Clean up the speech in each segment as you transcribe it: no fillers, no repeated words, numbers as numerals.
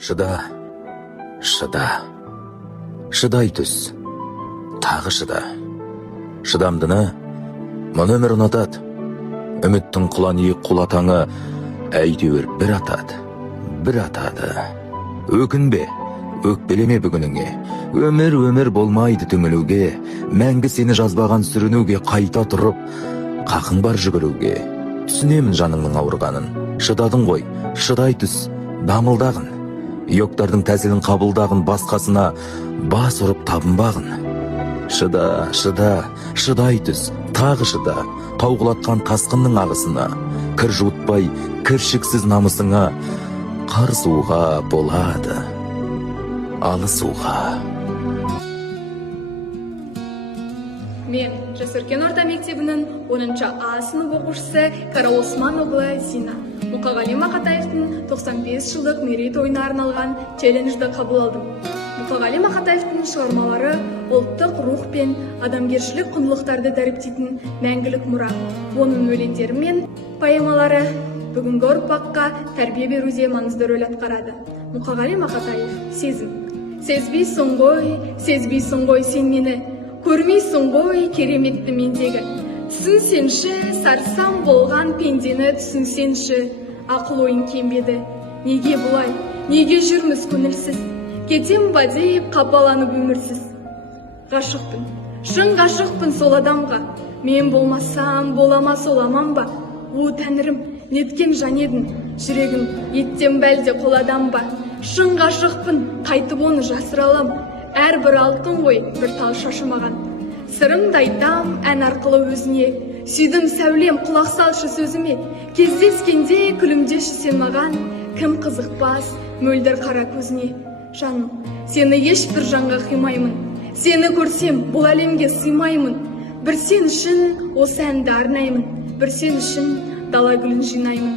Шыда, шыда, шыдай түс, тағы шыда. Шыдамдыны, мұны өмір ұнатады. Үміттің құланы құлатаңы әйтеуір бір атады. Өкінбе, өкпелеме бүгініңе. Өмір болмайды түңілуге, мәңгі сені жазбаған сүрінуге қайта тұрып, қақың бар жүгіруге. Түсінемін жаныңның ауырғанын, шыдадың ғой, шыдай түс, дамылдағын. Йоктардың тәсілін қабылдағын, басқасына бас ұрып табынбағын. Шыда, шыдай түс, тағы шыда, тауғылатқан тасқынның ағысына, кір жуытпай, кіршіксіз намысыңа, қарсуға болады, алысуға. Мен Жасөркен орта мектебінің 10-шы А сынып оқушысы Кара Осман оғлы Зина. Мұқағали Мақатаевтың 95 жылдық мерейтойына арналған челленджді қабыл алдым. Мұқағали Мақатаевтың шығармалары ұлттық рух пен адамгершілік құндылықтарды дәріптейтін мәңгілік мұра. Оның өлеңдері мен поэмалары бүгінгі ұрпаққа тәрбие беруде маңызды рөл атқарады. Мұқағали Мақатаев, сезім. Сезбейсің ғой сен мені, көрмейсің ғой кереметті мендегі. Түсінсенші, сарсам болған пендені түсінсенші, ақыл ойын кембеді. Неге бұлай, неге жүрміз көңілсіз, кетем ба деп қапаланып өмірсіз. Ғашықпын, шын ғашықпын сол адамға, мен болмасам болама сол аман ба? О тәңірім, неткен жан едің, жүрегін еттен бәлде қол адам ба? Шын ғашықпын, қайтып оны жасыра алам, әрбір алтын ғой бір тал шашымаған. Сырымды айтам ән арқылы өзіне, сүйдім сәулем құлақ салшы сөзіме, кездескенде күлімдеші сен маған, кім қызықпас мөлдір қара көзіне. Жаным, сені ешбір жанға қимаймын, сені көрсем бұл әлемге сыймаймын. Бір сен үшін осы әнді арнаймын, бір сен үшін дала гүлін жинаймын.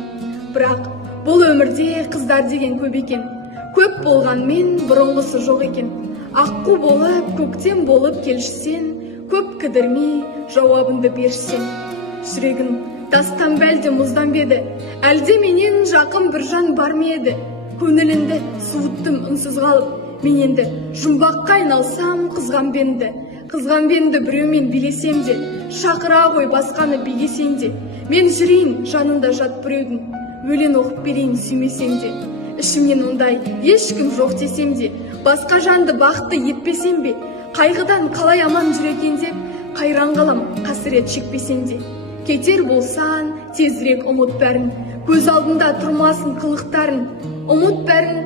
Бірақ бұл өмірде қыздар деген көп екен, көп болғанмен бұрынғысы жоқ екен. Аққу болып, көктем болып келшісен, көп кідірмей жауабыңды бершісен. Жүрегін тастан бәлде мұздан беді, әлде менен жақын бір жан бар ма еді? Көңілінді суыттым үнсіз қалып, мен енді жұмбаққа айналсам қызған бенді біреумен билесем де, шақыра ғой басқаны бигесең де. Мен жүрейін жанында жат біреудің, өлең оқып берейін сүймесең де. Ішімнен ондай ешкім жоқ десем де, басқа жанды бақытты етпесем бе? Қайғыдан қалай аман жүрекен деп, қайран қалам қасірет шекпесен де. Кетер болсан тезірек ұмыт бәрін, көз алдында тұрмасын қылықтарын. Ұмыт бәрін,